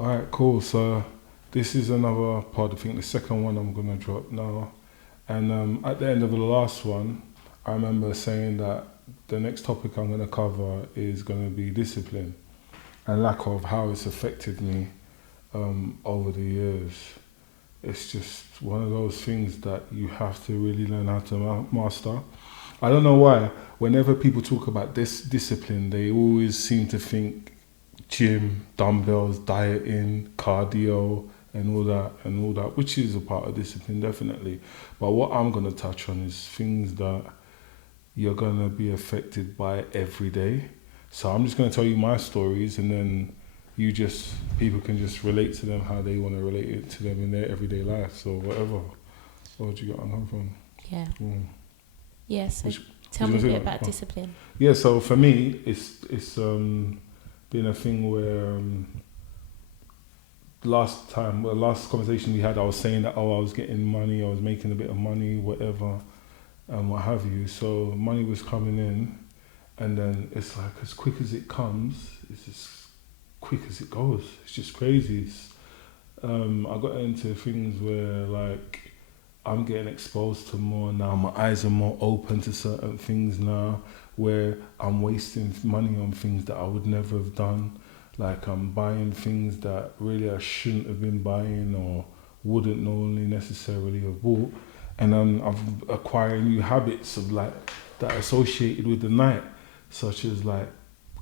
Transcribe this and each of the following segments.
Alright, cool. So this is another part. I think the second one I'm gonna drop now. And at the end of the last one, I remember saying that the next topic I'm gonna cover is gonna be discipline and lack of how it's affected me over the years. It's just one of those things that you have to really learn how to master. I don't know why. Whenever people talk about this discipline, they always seem to think gym, dumbbells, dieting, cardio, and all that, which is a part of discipline, definitely. But what I'm gonna touch on is things that you're gonna be affected by every day. So I'm just gonna tell you my stories, and then people can just relate to them how they want to relate it to them in their everyday life, or whatever. So what do you got on from? Yeah. Mm. Yeah, so Which- tell me a bit that? about discipline. Yeah, so for me, it's been a thing where the last conversation we had, I was saying that I was getting money, I was making a bit of money, whatever, and what have you. So money was coming in, and then it's like as quick as it comes, it's as quick as it goes. It's just crazy. I got into things where like I'm getting exposed to more now. My eyes are more open to certain things now, where I'm wasting money on things that I would never have done. Like I'm buying things that really I shouldn't have been buying or wouldn't normally necessarily have bought. And I'm acquiring new habits of like that associated with the night, such as like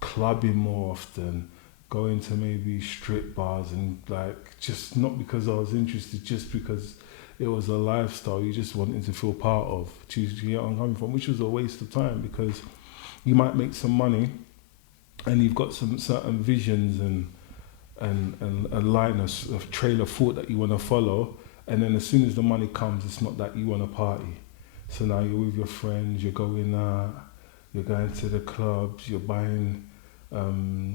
clubbing more often, going to maybe strip bars, and like just not because I was interested, just because it was a lifestyle you just wanted to feel part of. Do you get where I'm coming from? Which was a waste of time, because you might make some money and you've got some certain visions and a line of trail of thought that you want to follow, and then as soon as the money comes, it's not that you want to party. So now you're with your friends, you're going out, you're going to the clubs, you're buying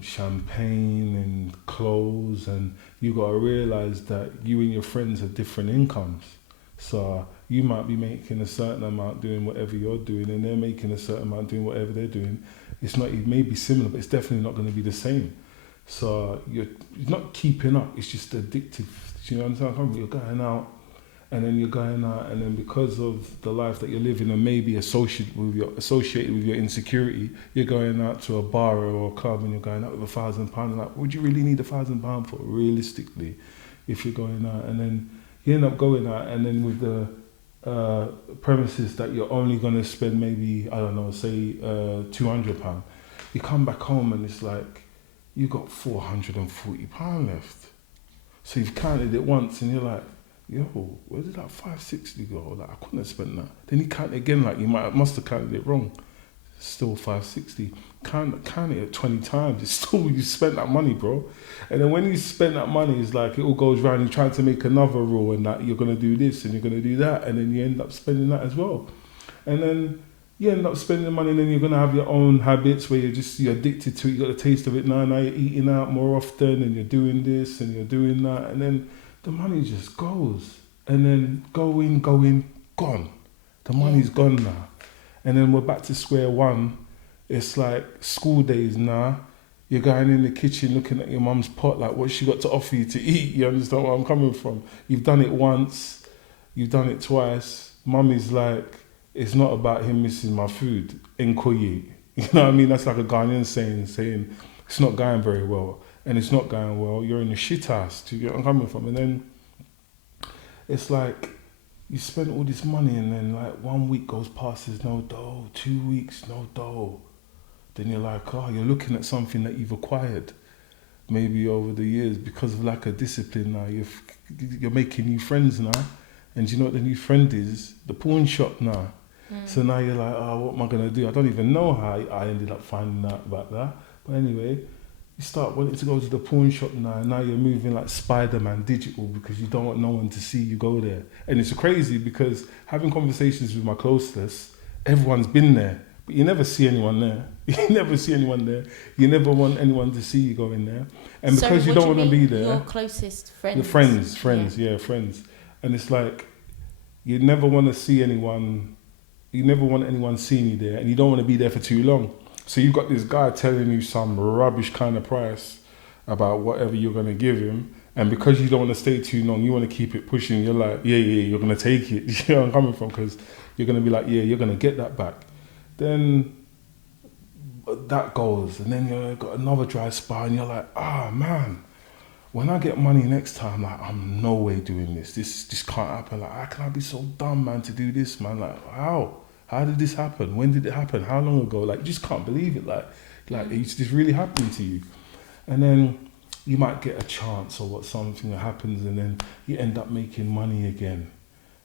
champagne and clothes, and you got to realize that you and your friends have different incomes. So you might be making a certain amount doing whatever you're doing, and they're making a certain amount doing whatever they're doing. It's not, it may be similar, but it's definitely not going to be the same. So you're not keeping up, it's just addictive. Do you understand? You're going out, and then because of the life that you're living and maybe associated with your insecurity, you're going out to a bar or a club and you're going out with £1,000. Like, would you really need £1,000 for, realistically, if you're going out? And then you end up going out, and then with the premises that you're only going to spend maybe, I don't know, say £200. You come back home and it's like you got £440 left. So you've counted it once and you're like, yo, where did that 560 go? Like, I couldn't have spent that. Then you count it again, like must have counted it wrong. Still 560. Count it at 20 times. It's still, you spent that money, bro. And then when you spend that money, it's like it all goes round. You're trying to make another rule, and that you're gonna do this and you're gonna do that, and then you end up spending that as well. And then you end up spending the money, and then you're gonna have your own habits where you're addicted to it. You got a taste of it now. Now you're eating out more often, and you're doing this and you're doing that, and then the money just goes, and then going, gone. The money's gone now. And then we're back to square one. It's like school days now. You're going in the kitchen looking at your mum's pot, like what's she got to offer you to eat? You understand where I'm coming from? You've done it once, you've done it twice. Mummy's like, it's not about him missing my food. Nkoye. You know what I mean? That's like a Ghanaian saying it's not going very well. And it's not going well, you're in a shit house. Do you get where I'm coming from? And then it's like you spend all this money, and then like 1 week goes past, there's no dough, 2 weeks, no dough. Then you're like, oh, you're looking at something that you've acquired maybe over the years because of lack of discipline now. You're making new friends now. And do you know what the new friend is? The pawn shop now. So now you're like, oh, what am I going to do? I don't even know how I ended up finding out about that. But anyway, you start wanting to go to the pawn shop now, and now you're moving like Spider-Man digital because you don't want no one to see you go there. And it's crazy because having conversations with my closest, everyone's been there, but you never see anyone there. You never see anyone there. You never want anyone to see you going there. And So because you what don't do want to be there. Your closest friends? Your friends, yeah, friends. And it's like, you never want to see anyone, you never want anyone seeing you there, and you don't want to be there for too long. So you've got this guy telling you some rubbish kind of price, about whatever you're going to give him. And because you don't want to stay too long, you want to keep it pushing. You're like, yeah, you're going to take it. You know where I'm coming from? Because you're going to be like, yeah, you're going to get that back. Then that goes. And then you've got another dry spell and you're like, man, when I get money next time, like, I'm no way doing this. This can't happen. Like, how can I be so dumb, man, to do this, man? Like, how? How did this happen? When did it happen? How long ago? Like, you just can't believe it. Like it's just really happening to you. And then you might get a chance or something that happens, and then you end up making money again.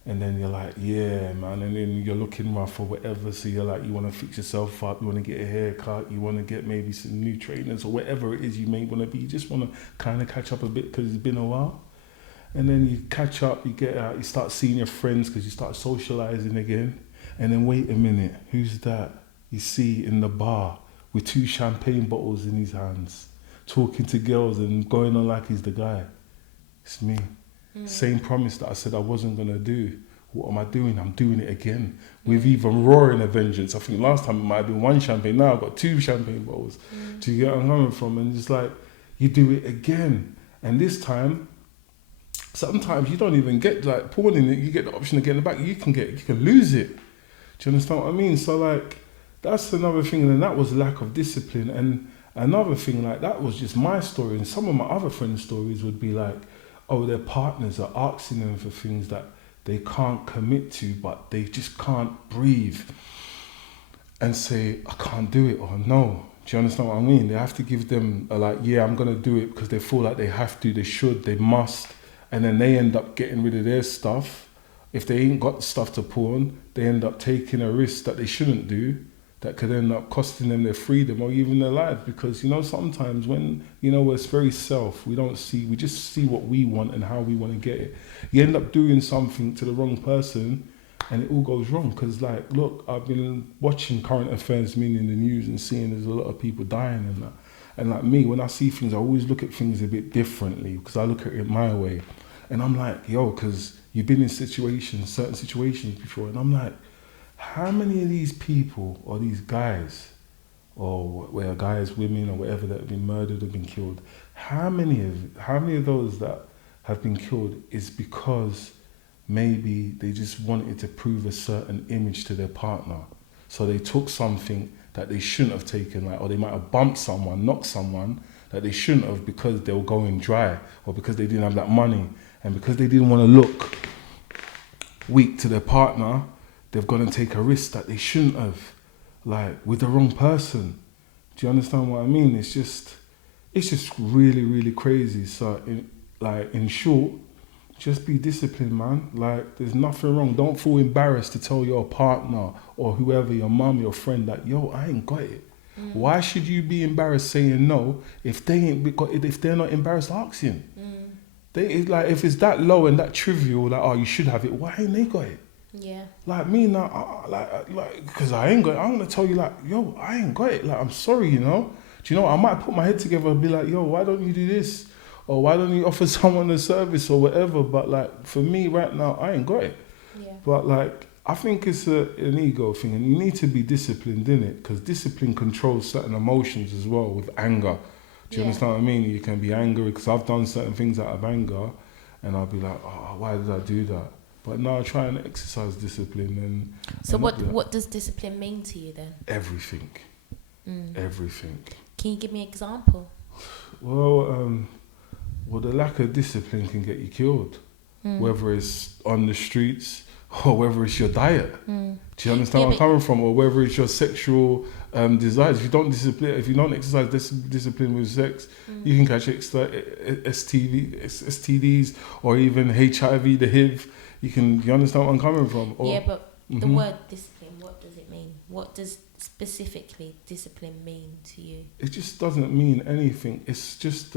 And then you're like, yeah, man. And then you're looking rough or whatever. So you're like, you want to fix yourself up. You want to get a haircut. You want to get maybe some new trainers or whatever it is you may want to be. You just want to kind of catch up a bit because it's been a while. And then you catch up, you get out, you start seeing your friends because you start socializing again. And then wait a minute, who's that? You see in the bar with 2 champagne bottles in his hands, talking to girls and going on like he's the guy. It's me. Same promise that I said I wasn't going to do. What am I doing? I'm doing it again. With even roaring a vengeance. I think last time it might have been 1 champagne. Now I've got 2 champagne bottles. Do you get where I'm coming from? And it's like, you do it again. And this time, sometimes you don't even get like pawning it. You get the option of getting it back. You can lose it. Do you understand what I mean? So like, that's another thing. And then that was lack of discipline. And another thing, like, that was just my story. And some of my other friends' stories would be like, oh, their partners are asking them for things that they can't commit to, but they just can't breathe and say, I can't do it, or no. Do you understand what I mean? They have to give them yeah, I'm going to do it because they feel like they have to, they should, they must. And then they end up getting rid of their stuff. If they ain't got stuff to pawn, they end up taking a risk that they shouldn't do, that could end up costing them their freedom or even their life. Because, sometimes when, it's very self, we just see what we want and how we want to get it. You end up doing something to the wrong person and it all goes wrong. Because, like, look, I've been watching current affairs, meaning the news, and seeing there's a lot of people dying and that. And like me, when I see things, I always look at things a bit differently because I look at it my way. And I'm like, yo, because you've been in certain situations before. And I'm like, how many of these people or these guys, or where guys, women, or whatever that have been murdered or been killed, how many of those that have been killed is because maybe they just wanted to prove a certain image to their partner? So they took something that they shouldn't have taken, like, or they might have bumped someone, knocked someone that they shouldn't have because they were going dry, or because they didn't have that money, and because they didn't want to look weak to their partner, they've gone and take a risk that they shouldn't have, like, with the wrong person. Do you understand what I mean? It's just really, really crazy. So, in short, just be disciplined, man. Like, there's nothing wrong. Don't feel embarrassed to tell your partner or whoever, your mum, your friend, that, yo, I ain't got it. Why should you be embarrassed saying no if they ain't got it? If they're not embarrassed asking, if it's that low and that trivial, like, oh, you should have it. Why ain't they got it? Yeah. Like me now, because I ain't got it. I'm gonna tell you, like, yo, I ain't got it. Like, I'm sorry, Do you know? I might put my head together and be like, yo, why don't you do this, or why don't you offer someone a service or whatever? But like, for me right now, I ain't got it. Yeah. But like, I think it's an ego thing, and you need to be disciplined in it, because discipline controls certain emotions as well. With anger, do you understand what I mean? You can be angry, because I've done certain things out of anger, and I'll be like, oh, why did I do that? But now I try and exercise discipline. So what does discipline mean to you then? Everything. Everything. Can you give me an example? Well, the lack of discipline can get you killed, whether it's on the streets or whether it's your diet. Do you understand where I'm coming from? Or whether it's your sexual desires. If you don't exercise discipline with sex, you can catch STDs or even HIV, the HIV. You understand where I'm coming from? But the word discipline, what does it mean? What does specifically discipline mean to you? It just doesn't mean anything. It's just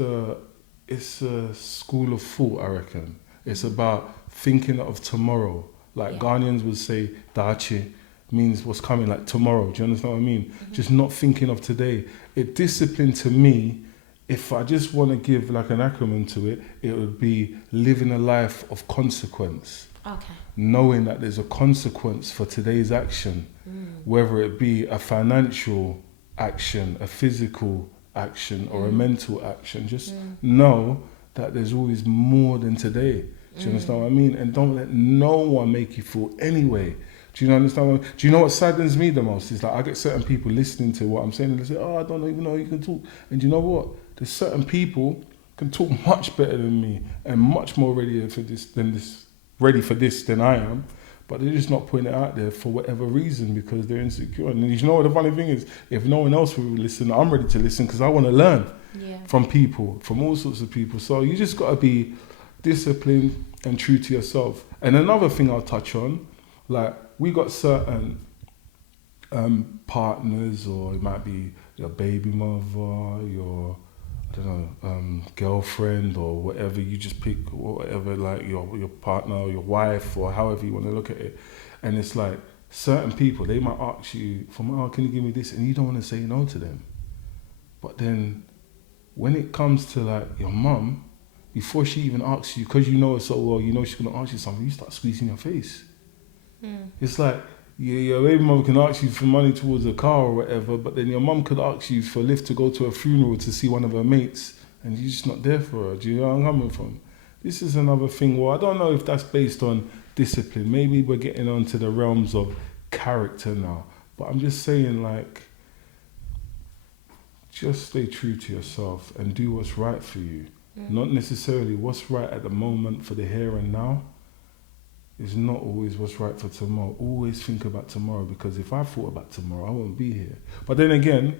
it's a school of thought, I reckon. It's about thinking of tomorrow. Like Ghanaians would say, dache means what's coming, like tomorrow. Do you understand what I mean? Just not thinking of today. Discipline to me, if I just want to give like an acronym to it, it would be living a life of consequence. Okay. Knowing that there's a consequence for today's action, whether it be a financial action, a physical action or a mental action. Just know that there's always more than today. Do you understand what I mean? And don't let no one make you feel any way. Do you understand what? Do you know what saddens me the most? Is like I get certain people listening to what I'm saying and they say, "Oh, I don't even know you can talk." And you know what? There's certain people can talk much better than me and much more ready for this than I am. But they're just not putting it out there for whatever reason because they're insecure. And you know what the funny thing is? If no one else will listen, I'm ready to listen because I want to learn from people, from all sorts of people. So you just got to be disciplined and true to yourself. And another thing I'll touch on, like we got certain partners, or it might be your baby mother, your girlfriend or whatever, you just pick whatever, like your partner or your wife or however you want to look at it. And it's like certain people, they might ask you for, can you give me this? And you don't want to say no to them. But then when it comes to like your mum, before she even asks you, because you know her so well, you know she's going to ask you something, you start squeezing your face. It's like your baby mum can ask you for money towards a car or whatever, but then your mum could ask you for a lift to go to a funeral to see one of her mates, and you're just not there for her. Do you know where I'm coming from? This is another thing. Well, I don't know if that's based on discipline. Maybe we're getting onto the realms of character now. But I'm just saying, like, just stay true to yourself and do what's right for you. Not necessarily what's right at the moment for the here and now. Is not always what's right for tomorrow. Always think about tomorrow, because if I thought about tomorrow, I wouldn't be here. But then again,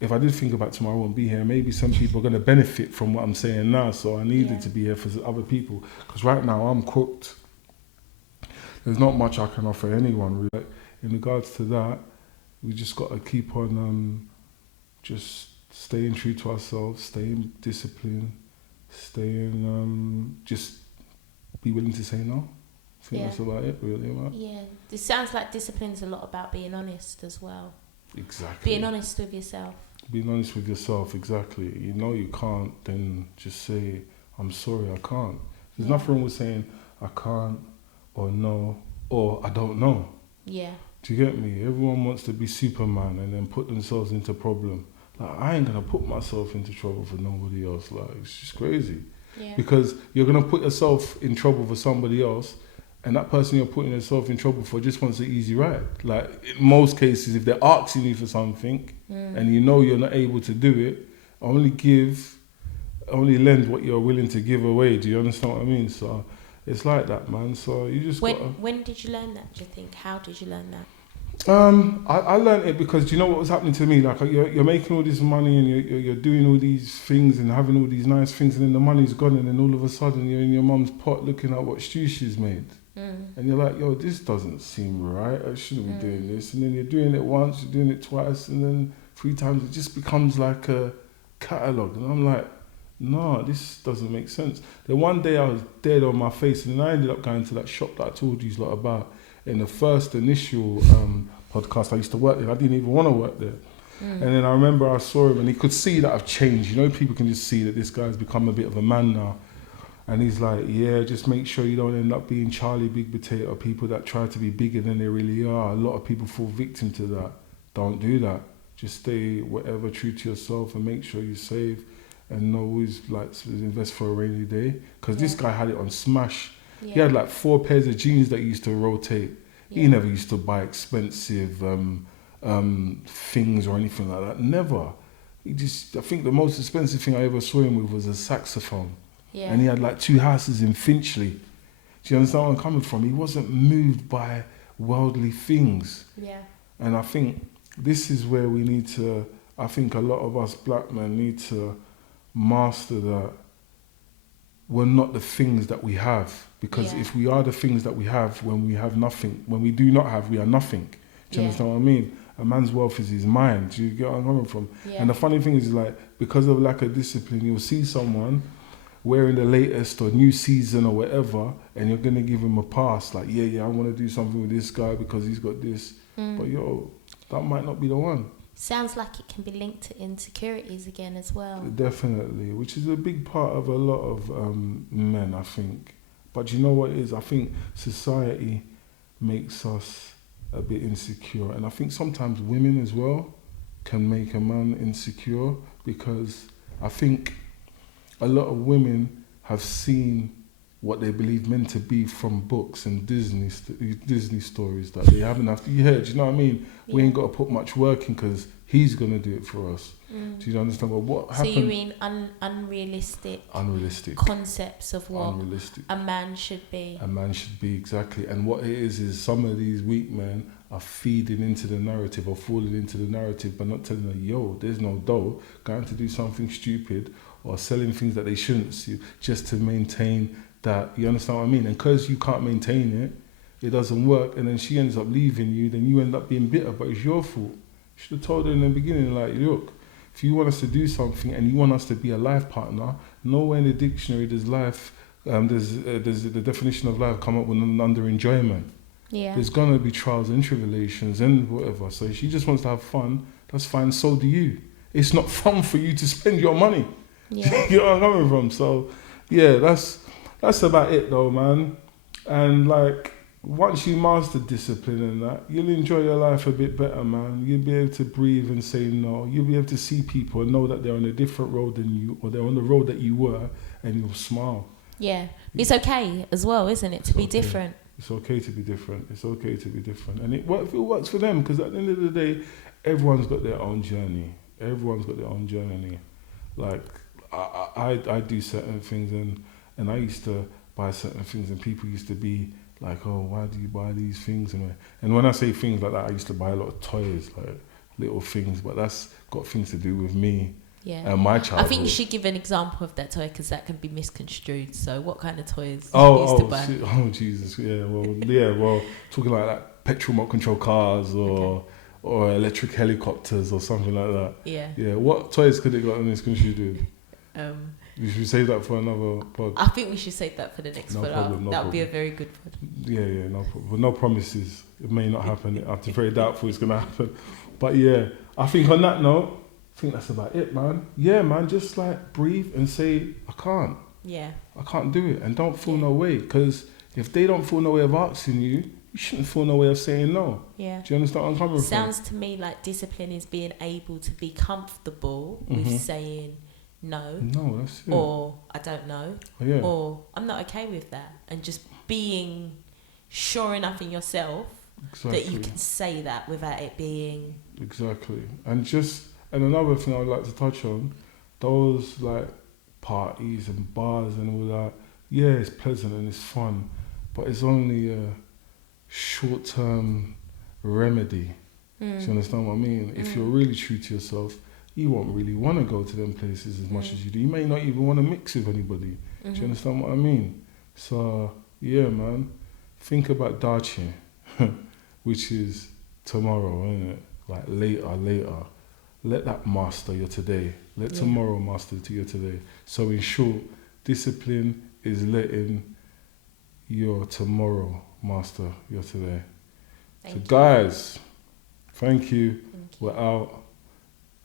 if I did think about tomorrow, I wouldn't be here. Maybe some people are going to benefit from what I'm saying now, so I needed to be here for other people. Because right now, I'm cooked. There's not much I can offer anyone. Really. In regards to that, we just got to keep on just staying true to ourselves, staying disciplined, just be willing to say no. I think that's about it, really. Right? Yeah, this sounds like discipline is a lot about being honest as well. Exactly. Being honest with yourself. Being honest with yourself, exactly. You know you can't, then just say, I'm sorry, I can't. There's nothing wrong with saying, I can't, or no, or I don't know. Yeah. Do you get me? Everyone wants to be Superman and then put themselves into problem. Like, I ain't going to put myself into trouble for nobody else. Like, it's just crazy. Yeah. Because you're going to put yourself in trouble for somebody else, and that person you're putting yourself in trouble for just wants an easy ride. Like, in most cases, if they're asking you for something and you know you're not able to do it, only lend what you're willing to give away. Do you understand what I mean? So it's like that, man. So you just when did you learn that, do you think? How did you learn that? I learned it because, do you know what was happening to me? Like, you're making all this money and you're doing all these things and having all these nice things, and then the money's gone, and then all of a sudden you're in your mum's pot looking at what stew she's made. And you're like, yo, this doesn't seem right. I shouldn't be doing this. And then you're doing it once, you're doing it twice, and then 3 times. It just becomes like a catalogue. And I'm like, no, this doesn't make sense. Then one day I was dead on my face, and then I ended up going to that shop that I told you lot about in the first initial podcast I used to work there. I didn't even want to work there. And then I remember I saw him, and he could see that I've changed. You know, people can just see that this guy's become a bit of a man now. And he's like, yeah, just make sure you don't end up being Charlie Big Potato, people that try to be bigger than they really are. A lot of people fall victim to that. Don't do that. Just stay whatever true to yourself and make sure you save and always like invest for a rainy day. Because this guy had it on smash. Yeah. He had like 4 pairs of jeans that he used to rotate. Yeah. He never used to buy expensive things or anything like that. Never. I think the most expensive thing I ever saw him with was a saxophone. Yeah. And he had like 2 houses in Finchley. Do you understand where I'm coming from? He wasn't moved by worldly things. Yeah. And I think this is where we need to, I think a lot of us black men need to master that we're not the things that we have. Because if we are the things that we have, when we have nothing, when we do not have, we are nothing. Do you understand what I mean? A man's wealth is his mind. Do you get where I'm coming from? Yeah. And the funny thing is, like, because of lack of discipline, you'll see someone wearing the latest or new season or whatever, and you're going to give him a pass. Like, I want to do something with this guy because he's got this. But, that might not be the one. Sounds like it can be linked to insecurities again as well. Definitely, which is a big part of a lot of men, I think. But you know what it is? I think society makes us a bit insecure. And I think sometimes women as well, can make a man insecure, because I think a lot of women have seen what they believe men to be from books and Disney stories that they haven't have to. Yeah, do you know what I mean? We ain't got to put much work in because he's gonna do it for us. Do you understand? But what happened? So you mean unrealistic concepts of what a man should be? A man should be, exactly. And what it is some of these weak men are feeding into the narrative or falling into the narrative, but not telling them, yo, there's no dough, going to do something stupid or selling things that they shouldn't see just to maintain that. You understand what I mean? And because you can't maintain it, it doesn't work, and then she ends up leaving you, then you end up being bitter, but it's your fault. You should have told her in the beginning, like, look, if you want us to do something and you want us to be a life partner, nowhere in the dictionary does life, there's the definition of life come up with under enjoyment. Yeah. There's gonna be trials and tribulations and whatever. So if she just wants to have fun, that's fine, so do you. It's not fun for you to spend your money. Yeah. You know where I'm coming from? So yeah, that's about it though, man. And like, once you master discipline and that, you'll enjoy your life a bit better, man. You'll be able to breathe and say no. You'll be able to see people and know that they're on a different road than you, or they're on the road that you were, and you'll smile. Yeah. It's okay as well, isn't it, to be different? It's okay to be different. It's okay to be different. And it works for them, because at the end of the day, everyone's got their own journey. Everyone's got their own journey. Like, I do certain things, and I used to buy certain things, and people used to be like, oh, why do you buy these things? And when I say things like that, I used to buy a lot of toys, like little things, but that's got things to do with me and my childhood. I think you should give an example of that toy, because that can be misconstrued. So what kind of toys you used to buy? Oh, Jesus, well, talking like that, petrol remote control cars or electric helicopters or something like that. Yeah, what toys could it got misconstrued with? We should save that for another pod. I think we should save that for the next pod. That would be a very good pod. Yeah, no problem. But no promises. It may not happen. I'm very doubtful it's going to happen. But yeah, I think on that note, I think that's about it, man. Yeah, man, just like breathe and say, I can't. Yeah. I can't do it. And don't feel no way. Because if they don't feel no way of asking you, you shouldn't feel no way of saying no. Yeah. Do you understand where I'm coming from? Sounds to me like discipline is being able to be comfortable with saying no, that's it. Or I don't know, yeah. Or I'm not okay with that, and just being sure enough in yourself that you can say that without it being exactly. And another thing I would like to touch on, those like parties and bars and all that, yeah, it's pleasant and it's fun, but it's only a short-term remedy. Do you understand what I mean? If you're really true to yourself, you won't really want to go to them places as much as you do. You may not even want to mix with anybody. Do you understand what I mean? So, yeah, man. Think about Dachi, which is tomorrow, isn't it? Like later. Let that master your today. Let tomorrow master to your today. So in short, discipline is letting your tomorrow master your today. Guys, thank you. We're out.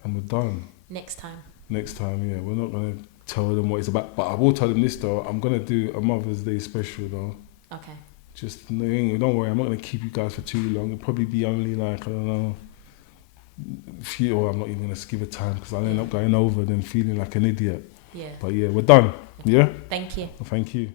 And we're done. Next time, yeah. We're not going to tell them what it's about. But I will tell them this, though. I'm going to do a Mother's Day special, though. Okay. Just, don't worry. I'm not going to keep you guys for too long. It'll probably be only like, I don't know, or I'm not even going to give a time, because I'll end up going over and then feeling like an idiot. Yeah. But yeah, we're done. Yeah? Thank you. Well, thank you.